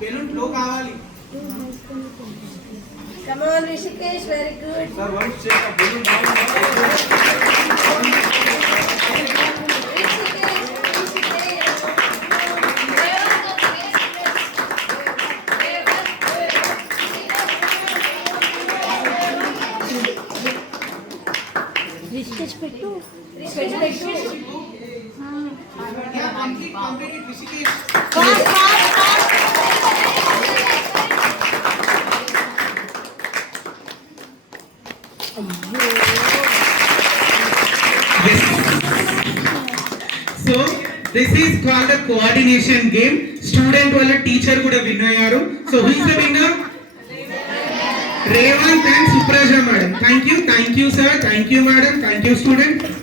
Balloon flow కావాలి. Come on, Rishikesh, very good. Sir, once check the balloon. Rishikesh pettu. Yeah, complete it, Rishikesh. So this is called a coordination game. Student wala teacher kuda win ayyaru. So who is the winner? Revan and Supraja madam. Thank you sir. Thank you madam. Thank you student.